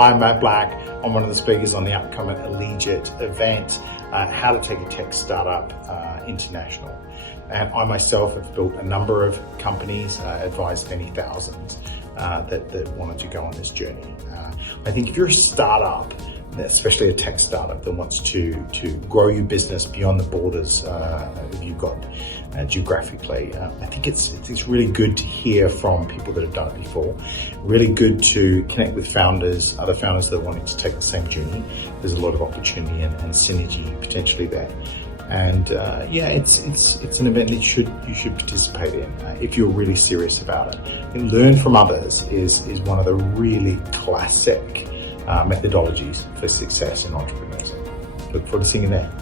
I'm Matt Black. I'm one of the speakers on the upcoming Eligent event, How to Take a Tech Startup International. And I myself have built a number of companies, advised many thousands that wanted to go on this journey. I think if you're a startup, especially a tech startup that wants to grow your business beyond the borders you've got geographically, I think it's really good to hear from people that have done it before. Really good to connect with founders, other founders that are wanting to take the same journey. There's a lot of opportunity and synergy potentially there. And yeah, it's an event that you should participate in if you're really serious about it. And learn from others is one of the really classic methodologies for success in entrepreneurs. Look forward to seeing you there.